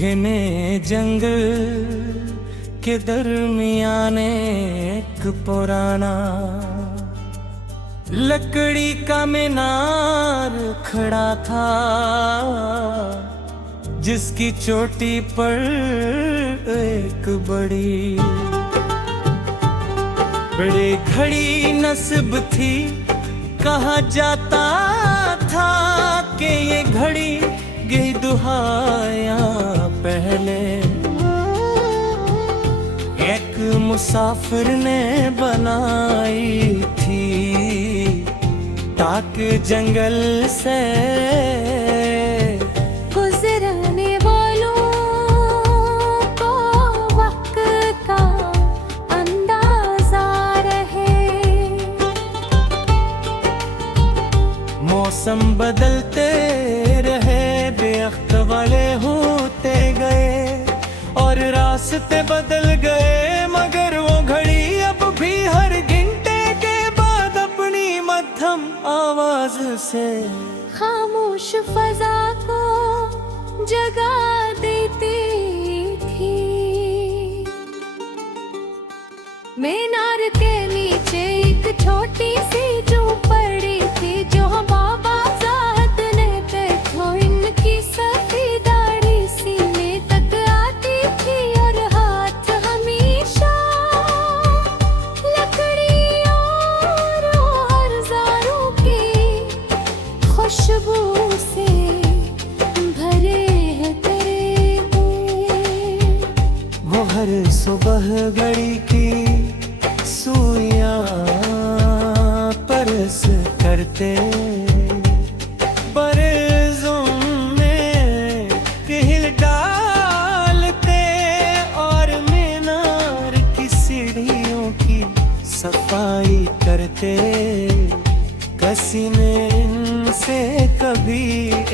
घने जंगल के दरमियान एक पुराना लकड़ी का मीनार खड़ा था, जिसकी चोटी पर एक बड़ी घड़ी नस्ब थी। कहा जाता था कि ये घड़ी गई दुहाया पहले एक मुसाफिर ने बनाई थी, ताकि जंगल से गुजरने वालों को वक्त का अंदाजा रहे। मौसम बदलते रहे, बेअख्त वाले होते गए और रास्ते बदल गए, मगर वो घड़ी अब भी हर घंटे के बाद अपनी मध्यम आवाज से खामोश फजा को जगा देती थी। मीनार के नीचे एक छोटी सी झोपड़ी थी, जो बाबा ज़ाहद ने देखो इनकी सफेद दाढ़ी सीने तक आती थी और हाथ हमेशा लकड़ी और हरजारों की खुशबू से भरे करते। वो हर सुबह घड़ी की सुइयां परस करते, बरज़ों में हिल डालते और मीनार की सीढ़ियों की सफाई करते। किसी ने इनसे कभी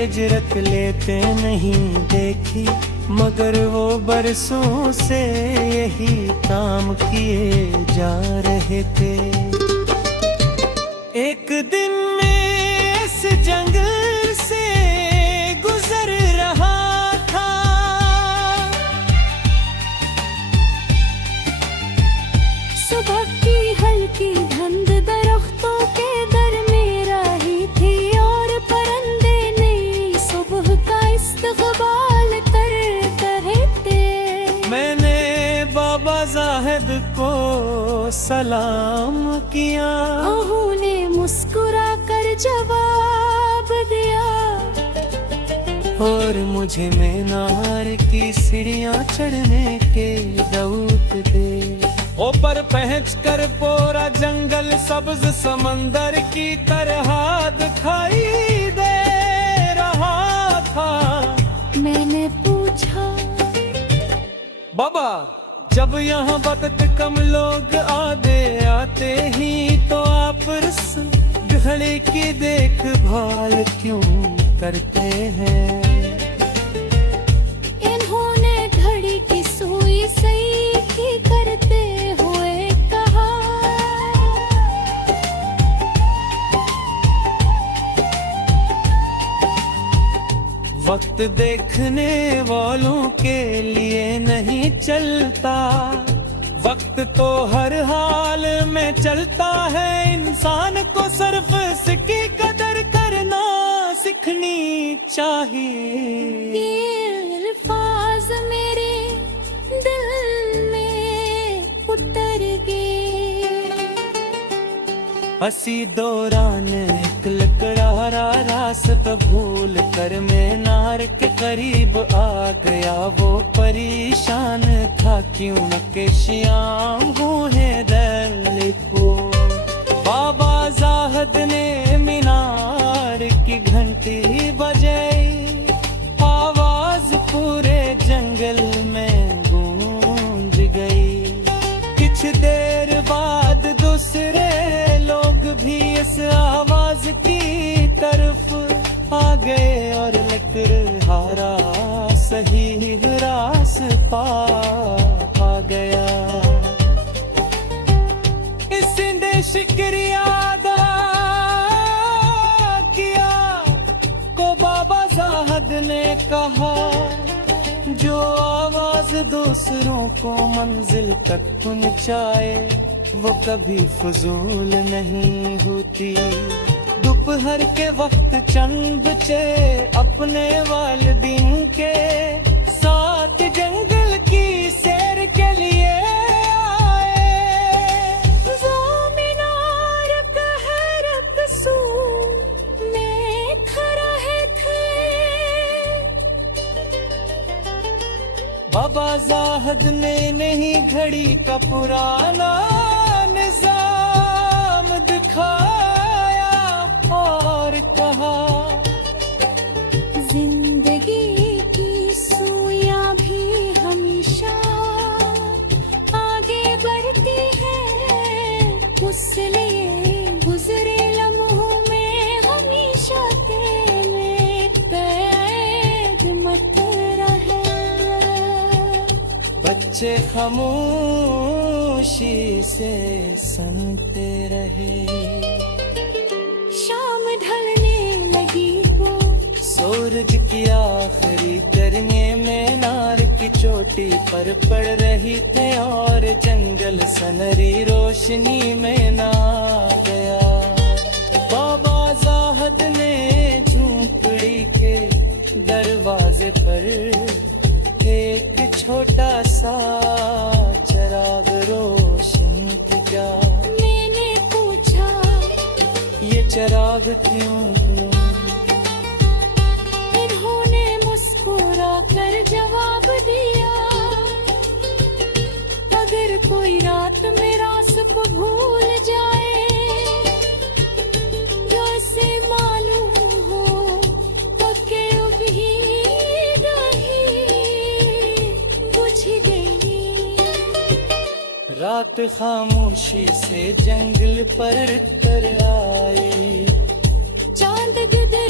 इजरत लेते नहीं देखी, मगर वो बरसों से यही काम किए जा रहे थे। एक दिन में इस जंगल से गुजर रहा था, सुबह की हल्की धुंध दरख्तों के दरमियान रही थी और परिंदे नई सुबह का इस्तकबाल कर रहे थे। मैंने बाबा ज़ाहिद को सलाम किया, उन्होंने मुस्कुरा कर जवाब दिया और मुझे मीनार की सीढ़ियां चढ़ने के दौलत दे। ऊपर पहुंच कर पूरा जंगल सब्ज समंदर की तरह दिखाई दे रहा था। मैंने पूछा, बाबा जब यहाँ वक्त कम लोग आते ही तो आप इस घड़ी की देखभाल क्यों करते हैं? इन्होंने घड़ी की सुई सही की करते हुए कहा, वक्त देखने वालों के लिए नहीं चलता, वक्त तो हर हाल में चलता है। इंसान को सिर्फ इसकी कदर करना सीखनी चाहिए। ये अल्फाज मेरे दिल में उतर गए। हंसी दौरान एक लकड़हारा रास्ता भूल कर मीनार के करीब आ गया। वो परेशान था क्यों न के श्याम हुए दिल को। बाबा ज़ाहिद ने मीनार की घंटी बजाई, आवाज पूरे जंगल में गूंज गई। कुछ देर बाद दूसरे लोग भी इस आवाज की तरफ आ गए और लकड़हारा सही रास्ता पा गया। इसने शुक्रिया अदा किया को बाबा ज़ाहिद ने कहा, जो आवाज दूसरों को मंजिल तक पहुंचाए वो कभी फजूल नहीं होती। दोपहर के वक्त चंद बचे अपने वालिदीन के साथ जंगल की सैर के लिए आए। वो मीनार का हैरत सू में रहे थे। बाबा जाहद ने नहीं घड़ी का पुराना निजाम दिखाया और कहा जिंदगी की सुइयां भी हमेशा आगे बढ़ती है। उसलिए गुजरे लम्हों में हमेशा तेरे कैद मत रहे। बच्चे खामोशी से सुनते रहे। शाम ढलने लगी वो सूरज की आखिरी किरणें मीनार की चोटी पर पड़ रही थे और जंगल सनरी रोशनी में ना गया। बाबा जाहद ने झोंपड़ी के दरवाजे पर एक छोटा सा चिराग रोशन किया। मैंने पूछा ये चिराग क्यों? इन्होंने मुस्कुरा कर जवाब दिया, अगर कोई रात में रास्ता भूल जाए जैसे मालूम हो तो के भी बुझ गई। रात खामोशी से जंगल पर कर आई। चांद गिदे